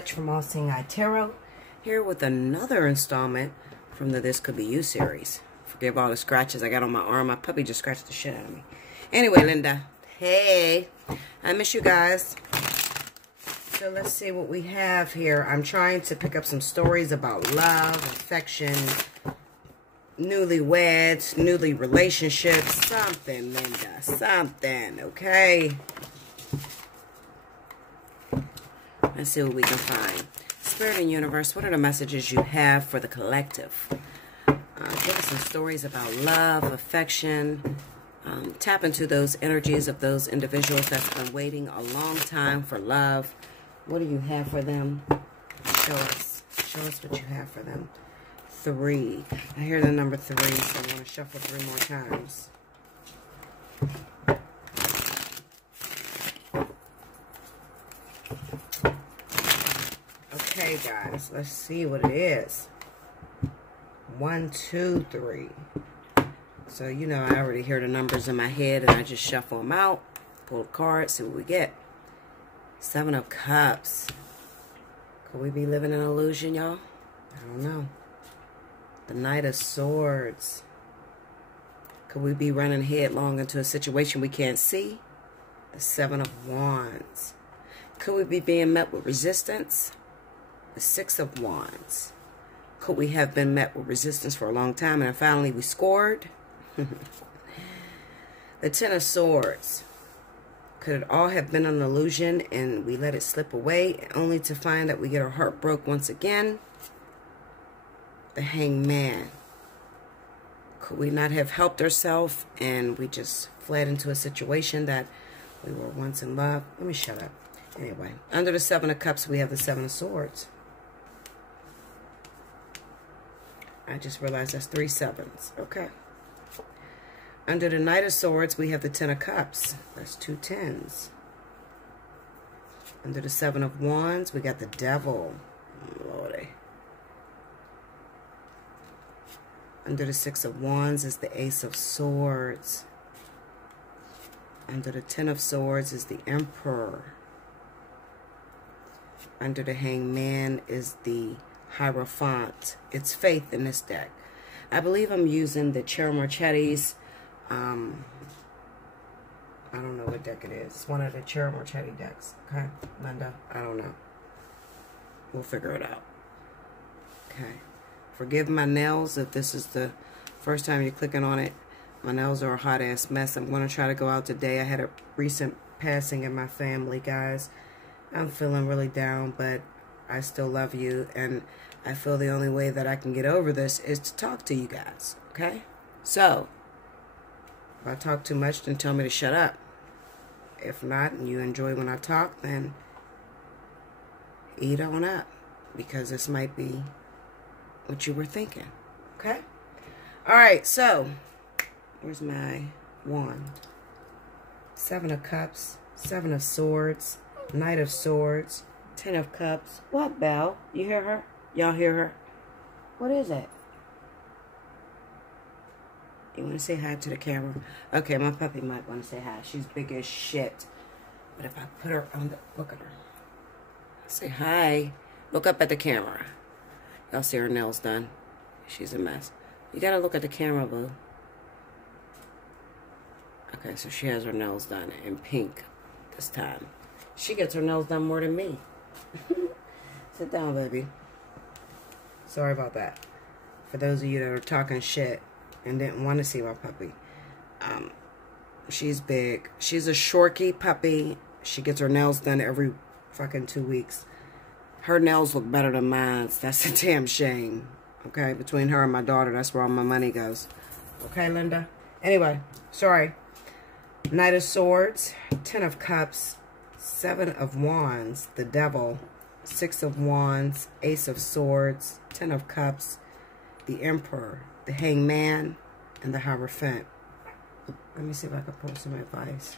Sketch from Allseeingeyetarot, here with another installment from the This Could Be You series. Forgive all the scratches I got on my arm. My puppy just scratched the shit out of me. Anyway, Linda. Hey. I miss you guys. So let's see what we have here. I'm trying to pick up some stories about love, affection, newlyweds, newly relationships. Something, Linda. Something, okay? Let's see what we can find. Spirit and Universe, what are the messages you have for the collective? Give us some stories about love, affection. Tap into those energies of those individuals that's been waiting a long time for love. What do you have for them? Show us. Show us what you have for them. 3. I hear the number 3, so I'm going to shuffle 3 more times. Okay, guys, let's see what it is. 1, 2, 3. So, you know, I already hear the numbers in my head, and I just shuffle them out, pull a card, see what we get. 7 of Cups. Could we be living in an illusion, y'all? I don't know. The Knight of Swords. Could we be running headlong into a situation we can't see? The 7 of Wands. Could we be being met with resistance? The 6 of Wands. Could we have been met with resistance for a long time and finally we scored? The 10 of Swords. Could it all have been an illusion and we let it slip away only to find that we get our heart broke once again? The Hanged Man. Could we not have helped ourselves and we just fled into a situation that we were once in love? Let me shut up. Anyway, under the 7 of Cups, we have the 7 of Swords. I just realized that's 3 sevens. Okay. Under the Knight of Swords, we have the 10 of Cups. That's 2 10s. Under the 7 of Wands, we got the Devil. Lordy. Under the 6 of Wands is the Ace of Swords. Under the 10 of Swords is the Emperor. Under the Hanged Man is the Hierophant. It's Faith in this deck. I believe I'm using the Cherry Marchetti's. I don't know what deck it is. It's one of the Cherry Marchetti decks. Okay, Linda? I don't know. We'll figure it out. Okay. Forgive my nails if this is the first time you're clicking on it. My nails are a hot-ass mess. I'm going to try to go out today. I had a recent passing in my family, guys. I'm feeling really down, but I still love you, and I feel the only way that I can get over this is to talk to you guys, okay? So, if I talk too much, then tell me to shut up. If not, and you enjoy when I talk, then eat on up, because this might be what you were thinking, okay? All right, so, where's my wand? 7 of Cups, 7 of Swords, Knight of Swords, 10 of Cups. What, Belle? You hear her? Y'all hear her? What is it? You want to say hi to the camera? Okay, my puppy might want to say hi. She's big as shit. But if I put her on the... Look at her. Say hi. Look up at the camera. Y'all see her nails done? She's a mess. You got to look at the camera, boo. Okay, so she has her nails done in pink this time. She gets her nails done more than me. Sit down, baby. Sorry about that. For those of you that are talking shit and didn't want to see my puppy. She's big. She's a Shorkie puppy. She gets her nails done every fucking 2 weeks. Her nails look better than mine. That's a damn shame. Okay? Between her and my daughter, that's where all my money goes. Okay, Linda? Anyway, sorry. Knight of Swords, 10 of Cups, 7 of Wands, the Devil, 6 of Wands, Ace of Swords, 10 of Cups, the Emperor, the Hanged Man, and the Hierophant. Let me see if I can pull some advice.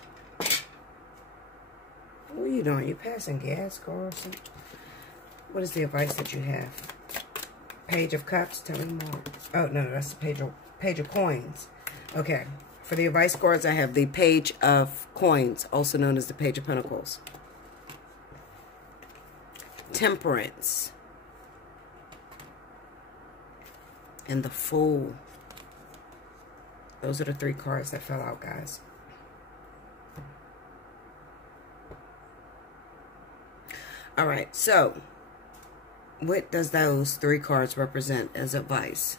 What are you doing? You passing gas, girl, or something? What is the advice that you have? Page of Cups, tell me more. Oh, no, that's the page of Coins. Okay. For the advice cards, I have the Page of Coins, also known as the Page of Pentacles. Temperance. And the Fool. Those are the 3 cards that fell out, guys. All right, so what does those 3 cards represent as advice?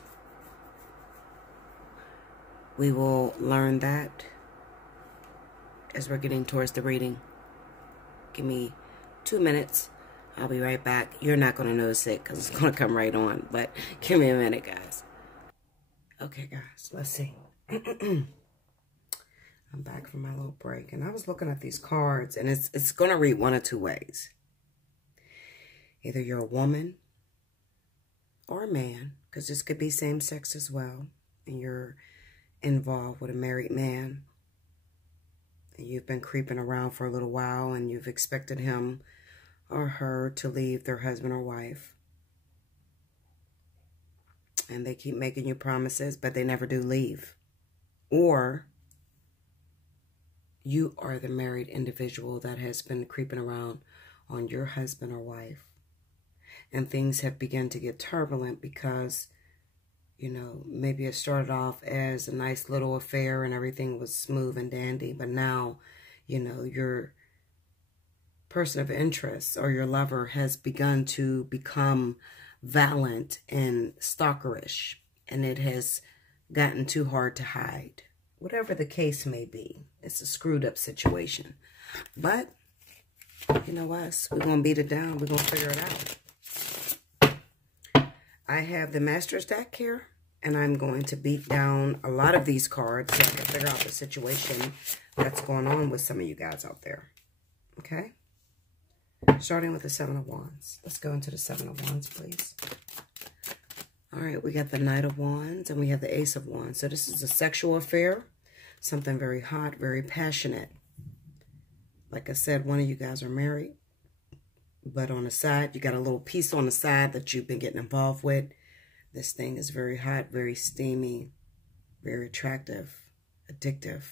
We will learn that as we're getting towards the reading. Give me 2 minutes. I'll be right back. You're not going to notice it because it's going to come right on. But give me a minute, guys. Okay, guys. Let's see. I'm back from my little break. And I was looking at these cards. And it's going to read one of 2 ways. Either you're a woman or a man. Because this could be same sex as well. And you're involved with a married man. And you've been creeping around for a little while. And you've expected him or her to leave their husband or wife. And they keep making you promises, but they never do leave. Or you are the married individual that has been creeping around on your husband or wife. And things have begun to get turbulent because, you know, maybe it started off as a nice little affair and everything was smooth and dandy. But now, you know, your person of interest or your lover has begun to become violent and stalkerish, and it has gotten too hard to hide. Whatever the case may be, it's a screwed up situation. But you know us, we're going to beat it down. We're going to figure it out. I have the Master's deck here, and I'm going to beat down a lot of these cards so I can figure out the situation that's going on with some of you guys out there. Okay? Starting with the 7 of Wands. Let's go into the 7 of Wands, please. All right, we got the Knight of Wands and we have the Ace of Wands. So this is a sexual affair. Something very hot, very passionate. Like I said, one of you guys are married. But on the side, you got a little piece on the side that you've been getting involved with. This thing is very hot, very steamy, very attractive, addictive.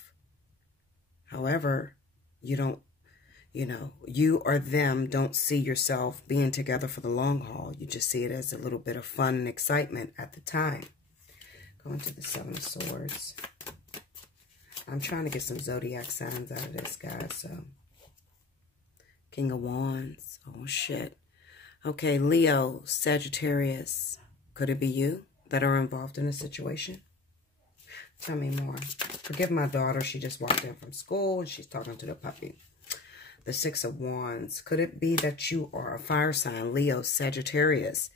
However, you don't, you know, you or them don't see yourself being together for the long haul. You just see it as a little bit of fun and excitement at the time. Going to the 7 of Swords. I'm trying to get some zodiac signs out of this, guys. So, King of Wands. Oh, shit. Okay, Leo, Sagittarius. Could it be you that are involved in a situation? Tell me more. Forgive my daughter. She just walked in from school and she's talking to the puppy. The 6 of Wands. Could it be that you are a fire sign, Leo, Sagittarius,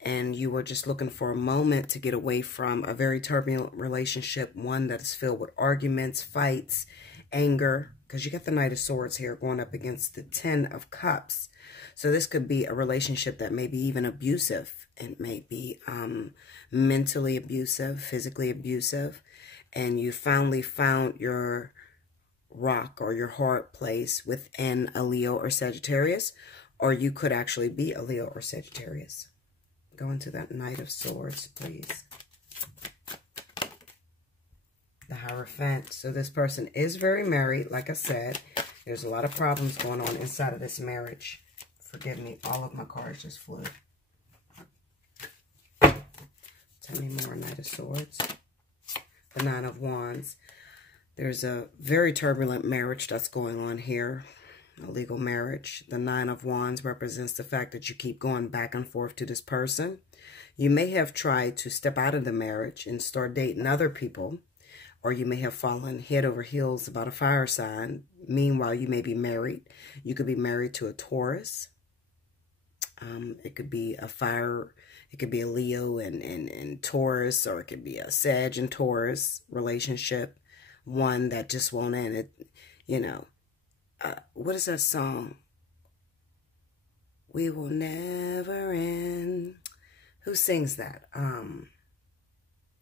and you were just looking for a moment to get away from a very turbulent relationship, one that is filled with arguments, fights, anger, because you got the Knight of Swords here going up against the 10 of Cups. So this could be a relationship that may be even abusive. It may be mentally abusive, physically abusive, and you finally found your rock or your hard place within a Leo or Sagittarius, or you could actually be a Leo or Sagittarius. Go into that Knight of Swords, please. The Hierophant. So this person is very married. Like I said, there's a lot of problems going on inside of this marriage. Forgive me, all of my cards just flew. Tell me more, Knight of Swords. The 9 of Wands. There's a very turbulent marriage that's going on here. A legal marriage. The 9 of Wands represents the fact that you keep going back and forth to this person. You may have tried to step out of the marriage and start dating other people. Or you may have fallen head over heels about a fire sign. Meanwhile, you may be married. You could be married to a Taurus. It could be a fire. It could be a Leo and Taurus. Or it could be a Sag and Taurus relationship. One that just won't end. It, you know, what is that song? We will never end. Who sings that?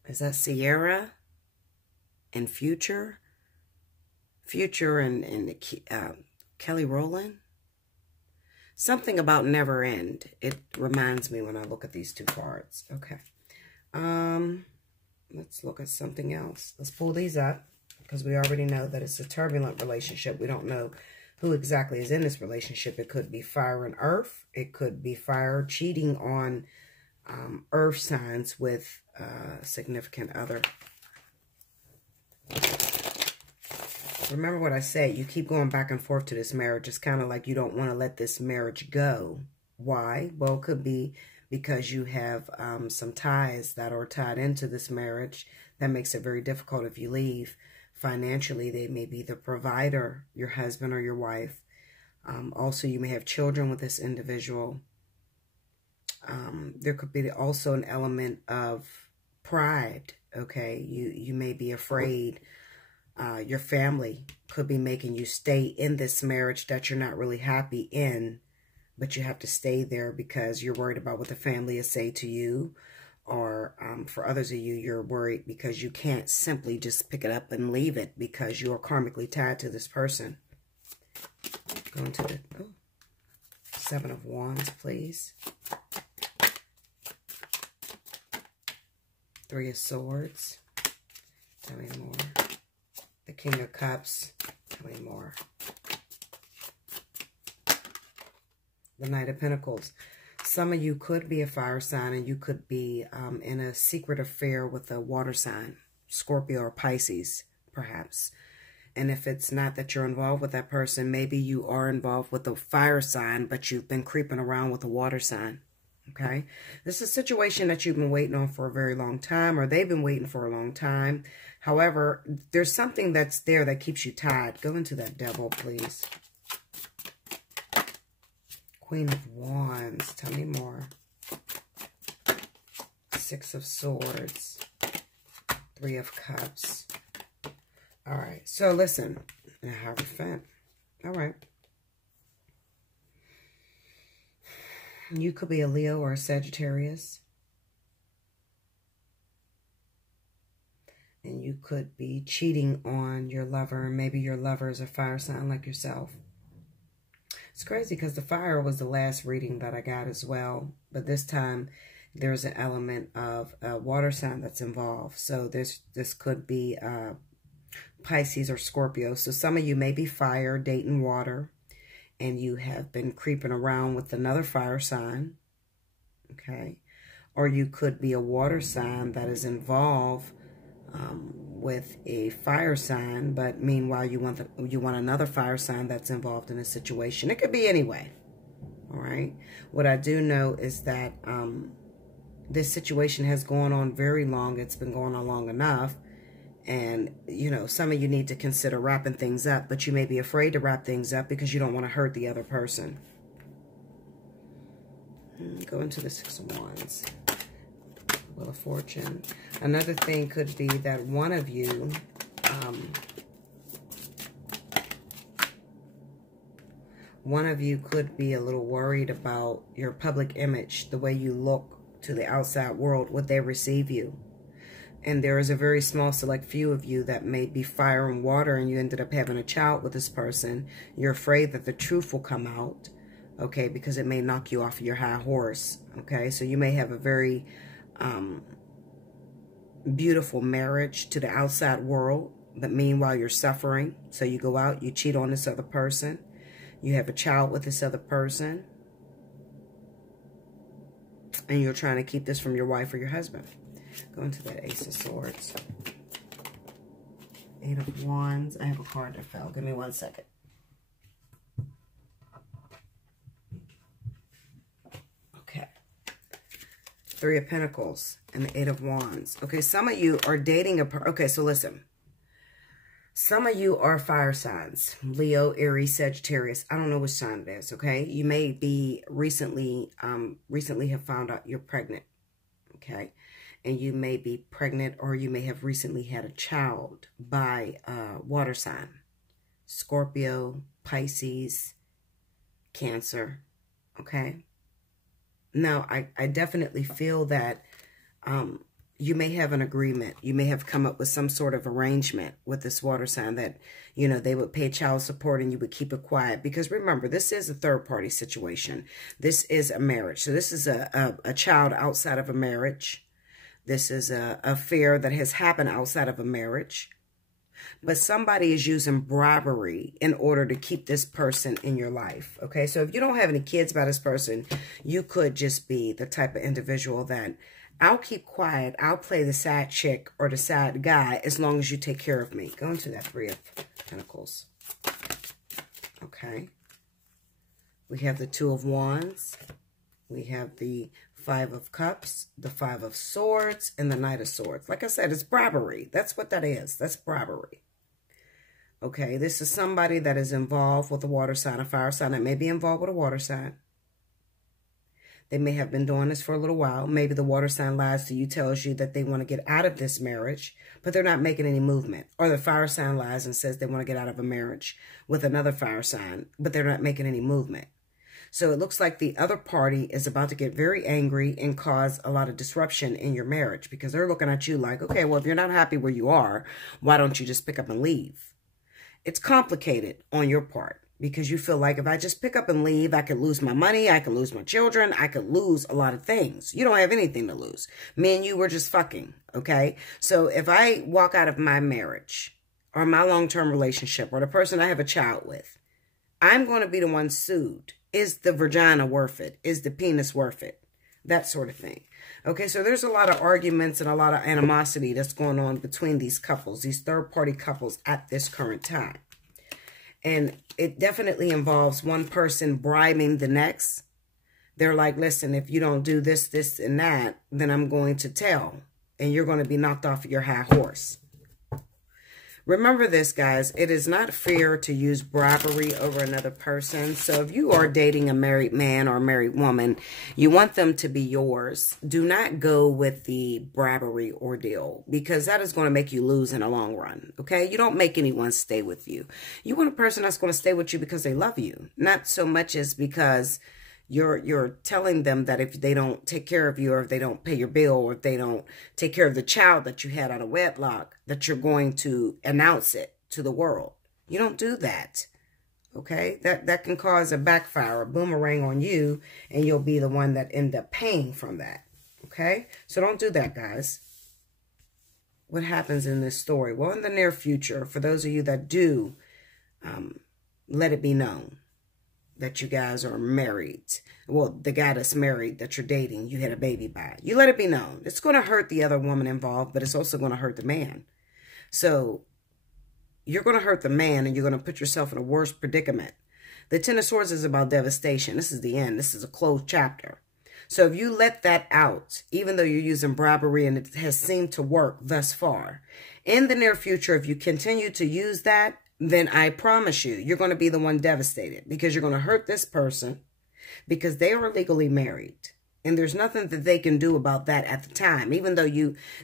Is that Sierra and Future? Future and Kelly Rowland? Something about never end. It reminds me when I look at these two cards. Okay. Let's look at something else. Let's pull these up. Because we already know that it's a turbulent relationship. We don't know who exactly is in this relationship. It could be fire and earth. It could be fire cheating on earth signs with a significant other. Remember what I said. You keep going back and forth to this marriage. It's kind of like you don't want to let this marriage go. Why? Well, it could be because you have some ties that are tied into this marriage. That makes it very difficult if you leave. Financially, they may be the provider, your husband or your wife. Also, you may have children with this individual. There could be also an element of pride, okay? You may be afraid. Your family could be making you stay in this marriage that you're not really happy in, but you have to stay there because you're worried about what the family will say to you. Or for others of you, you're worried because you can't simply just pick it up and leave it because you are karmically tied to this person. Going to the Seven of Wands, please. Three of Swords. Tell me more. The King of Cups. Tell me more. The Knight of Pentacles. Some of you could be a fire sign and you could be in a secret affair with a water sign, Scorpio or Pisces, perhaps. And if it's not that you're involved with that person, maybe you are involved with a fire sign, but you've been creeping around with a water sign. Okay? This is a situation that you've been waiting on for a very long time, or they've been waiting for a long time. However, there's something that's there that keeps you tied. Go into that Devil, please. Queen of Wands. Tell me more. Six of Swords. Three of Cups. All right. So listen. Hierophant. All right. You could be a Leo or a Sagittarius. And you could be cheating on your lover. Maybe your lover is a fire sign like yourself. It's crazy because the fire was the last reading that I got as well. But this time, there's an element of a water sign that's involved. So this could be Pisces or Scorpio. So some of you may be fire, dating water. And you have been creeping around with another fire sign. Okay. Or you could be a water sign that is involved with a fire sign, but meanwhile you want another fire sign that's involved in a situation. It could be anyway. All right. What I do know is that this situation has gone on very long. It's been going on long enough. And, you know, some of you need to consider wrapping things up, but you may be afraid to wrap things up because you don't want to hurt the other person. Go into the Six of Wands. Wheel of Fortune. Another thing could be that one of you could be a little worried about your public image, the way you look to the outside world, would they receive you? And there is a very small select few of you that may be fire and water, and you ended up having a child with this person. You're afraid that the truth will come out, okay, because it may knock you off your high horse, okay? So you may have a very beautiful marriage to the outside world, but meanwhile you're suffering. So you go out, you cheat on this other person, you have a child with this other person, and you're trying to keep this from your wife or your husband. Go into that Ace of Swords. Eight of Wands. I have a card that fell. Give me 1 second. Okay. Three of Pentacles and the Eight of Wands. Okay, some of you are dating a... Okay, so listen. Some of you are fire signs. Leo, Aries, Sagittarius. I don't know which sign it is, okay? You may be recently have found out you're pregnant, okay? And you may be pregnant, or you may have recently had a child by water sign. Scorpio, Pisces, Cancer, okay? Now, I definitely feel that you may have an agreement. You may have come up with some sort of arrangement with this water sign that, you know, they would pay child support and you would keep it quiet. Because remember, this is a third-party situation. This is a marriage. So this is a child outside of a marriage. This is a affair that has happened outside of a marriage. But somebody is using bribery in order to keep this person in your life. Okay, so if you don't have any kids by this person, you could just be the type of individual that I'll keep quiet. I'll play the side chick or the side guy as long as you take care of me. Go into that Three of Pentacles. Okay. We have the Two of Wands. We have the Five of Cups, the Five of Swords, and the Knight of Swords. Like I said, it's bribery. That's what that is. That's bribery. Okay, this is somebody that is involved with a water sign, a fire sign that may be involved with a water sign. They may have been doing this for a little while. Maybe the water sign lies to you, tells you that they want to get out of this marriage, but they're not making any movement. Or the fire sign lies and says they want to get out of a marriage with another fire sign, but they're not making any movement. So it looks like the other party is about to get very angry and cause a lot of disruption in your marriage because they're looking at you like, okay, well, if you're not happy where you are, why don't you just pick up and leave? It's complicated on your part because you feel like if I just pick up and leave, I could lose my money, I could lose my children, I could lose a lot of things. You don't have anything to lose. Me and you were just fucking, okay? So if I walk out of my marriage or my long-term relationship or the person I have a child with, I'm going to be the one sued. Is the vagina worth it? Is the penis worth it? That sort of thing. Okay, so there's a lot of arguments and a lot of animosity that's going on between these couples, these third-party couples at this current time. And it definitely involves one person bribing the next. They're like, listen, if you don't do this, this, and that, then I'm going to tell. And you're going to be knocked off your high horse. Remember this, guys. It is not fair to use bribery over another person. So if you are dating a married man or a married woman, you want them to be yours. Do not go with the bribery ordeal because that is going to make you lose in the long run. Okay? You don't make anyone stay with you. You want a person that's going to stay with you because they love you. Not so much as because you're telling them that if they don't take care of you or if they don't pay your bill or if they don't take care of the child that you had out of wedlock, that you're going to announce it to the world. You don't do that. Okay? That can cause a backfire, a boomerang on you, and you'll be the one that end up paying from that. Okay? So don't do that, guys. What happens in this story? Well, in the near future, for those of you that do, let it be known that you guys are married. Well, the guy that's married that you're dating, you had a baby by. You let it be known. It's going to hurt the other woman involved, but it's also going to hurt the man. So you're going to hurt the man and you're going to put yourself in a worse predicament. The Ten of Swords is about devastation. This is the end. This is a closed chapter. So if you let that out, even though you're using bribery and it has seemed to work thus far, in the near future, if you continue to use that, then I promise you, you're going to be the one devastated because you're going to hurt this person because they are legally married. And there's nothing that they can do about that at the time. Even though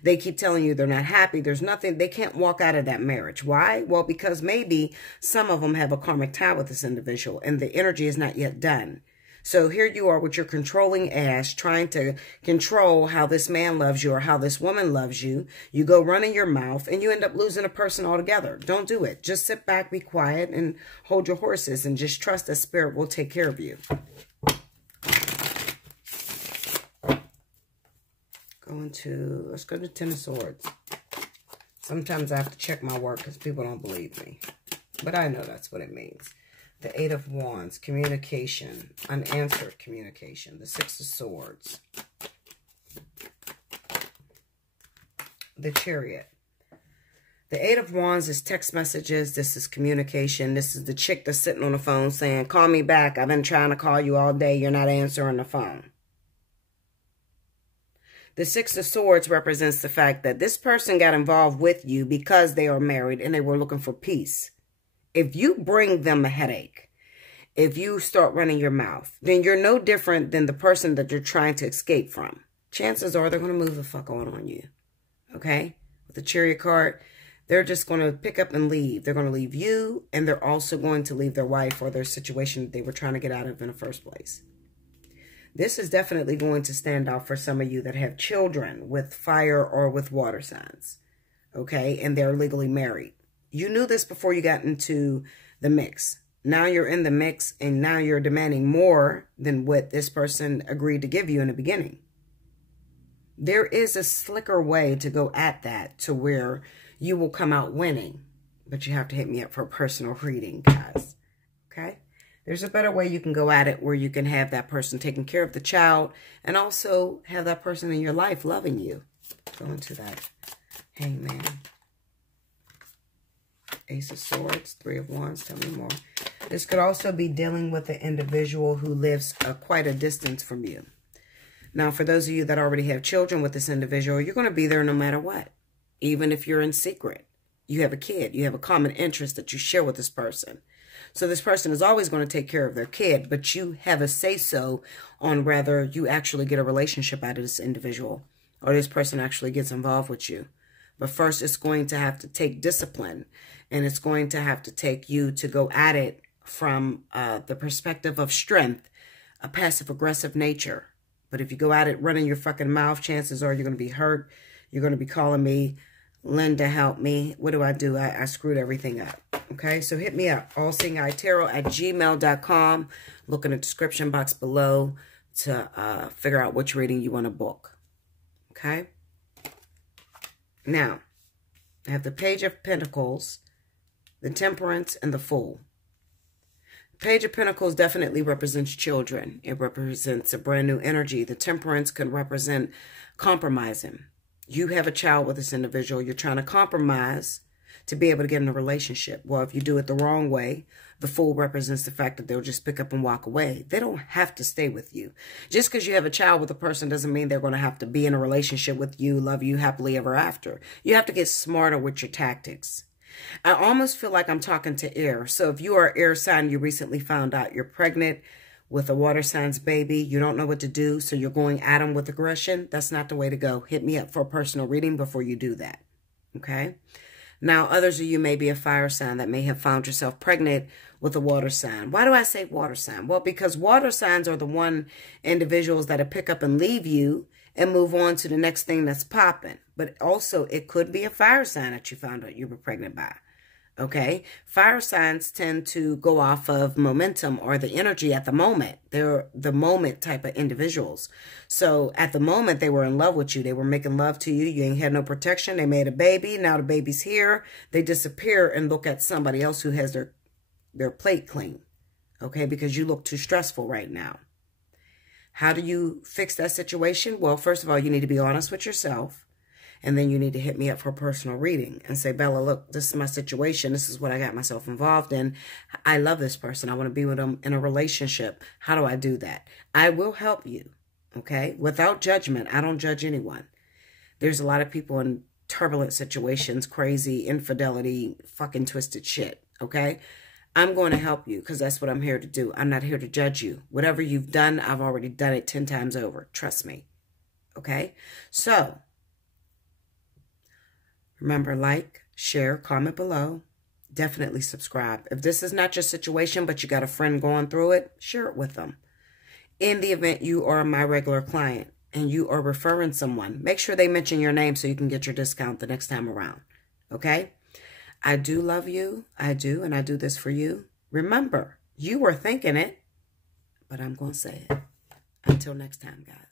they keep telling you they're not happy, there's nothing, they can't walk out of that marriage. Why? Well, because maybe some of them have a karmic tie with this individual and the energy is not yet done. So here you are with your controlling ass trying to control how this man loves you or how this woman loves you. You go running your mouth and you end up losing a person altogether. Don't do it. Just sit back, be quiet, and hold your horses and just trust that spirit will take care of you. Let's go to Ten of Swords. Sometimes I have to check my work because people don't believe me. But I know that's what it means. The Eight of Wands, communication, unanswered communication. The Six of Swords. The Chariot. The Eight of Wands is text messages. This is communication. This is the chick that's sitting on the phone saying, call me back. I've been trying to call you all day. You're not answering the phone. The Six of Swords represents the fact that this person got involved with you because they are married and they were looking for peace. If you bring them a headache, if you start running your mouth, then you're no different than the person that you're trying to escape from. Chances are they're going to move the fuck on you. Okay? With the Chariot card, they're just going to pick up and leave. They're going to leave you, and they're also going to leave their wife or their situation that they were trying to get out of in the first place. This is definitely going to stand out for some of you that have children with fire or with water signs. Okay? And they're legally married. You knew this before you got into the mix. Now you're in the mix and now you're demanding more than what this person agreed to give you in the beginning. There is a slicker way to go at that to where you will come out winning. but you have to hit me up for a personal reading, guys. Okay? There's a better way you can go at it where you can have that person taking care of the child and also have that person in your life loving you. Go into that. Hangman. Ace of Swords, Three of Wands. Tell me more. This could also be dealing with an individual who lives quite a distance from you. Now, for those of you that already have children with this individual, you're going to be there no matter what. Even if you're in secret. You have a kid. You have a common interest that you share with this person. So this person is always going to take care of their kid, but you have a say-so on whether you actually get a relationship out of this individual or this person actually gets involved with you. But first, it's going to have to take discipline, and it's going to have to take you to go at it from the perspective of strength, a passive-aggressive nature. But if you go at it running your fucking mouth, chances are you're going to be hurt. You're going to be calling me, Linda, help me. What do? I screwed everything up. Okay, so hit me up. Allseeingeyetarot at gmail.com. Look in the description box below to figure out which reading you want to book. Okay? Now, I have the Page of Pentacles, the Temperance, and the Fool. Page of Pentacles definitely represents children. It represents a brand new energy. The Temperance can represent compromising. You have a child with this individual. You're trying to compromise to be able to get in a relationship. Well, if you do it the wrong way, the Fool represents the fact that they'll just pick up and walk away. They don't have to stay with you. Just because you have a child with a person doesn't mean they're going to have to be in a relationship with you, love you happily ever after. You have to get smarter with your tactics. I almost feel like I'm talking to air. So if you are an air sign, you recently found out you're pregnant with a water sign's baby, you don't know what to do, so you're going at them with aggression, that's not the way to go. Hit me up for a personal reading before you do that. Okay? Now, others of you may be a fire sign that may have found yourself pregnant with a water sign. Why do I say water sign? Well, because water signs are the one individuals that pick up and leave you and move on to the next thing that's popping. But also, it could be a fire sign that you found out you were pregnant by. Okay? Fire signs tend to go off of momentum or the energy at the moment. They're the moment type of individuals. So at the moment, they were in love with you. They were making love to you. You ain't had no protection. They made a baby. Now the baby's here. They disappear and look at somebody else who has their plate clean. Okay? Because you look too stressful right now. How do you fix that situation? Well, first of all, you need to be honest with yourself. And then you need to hit me up for a personal reading and say, Bella, look, this is my situation. This is what I got myself involved in. I love this person. I want to be with them in a relationship. How do I do that? I will help you, okay? Without judgment. I don't judge anyone. There's a lot of people in turbulent situations, crazy, infidelity, fucking twisted shit, okay? I'm going to help you because that's what I'm here to do. I'm not here to judge you. Whatever you've done, I've already done it 10 times over. Trust me, okay? So, remember, like, share, comment below. Definitely subscribe. If this is not your situation, but you got a friend going through it, share it with them. In the event you are my regular client and you are referring someone, make sure they mention your name so you can get your discount the next time around. Okay? I do love you. I do, and I do this for you. Remember, you were thinking it, but I'm going to say it. Until next time, guys.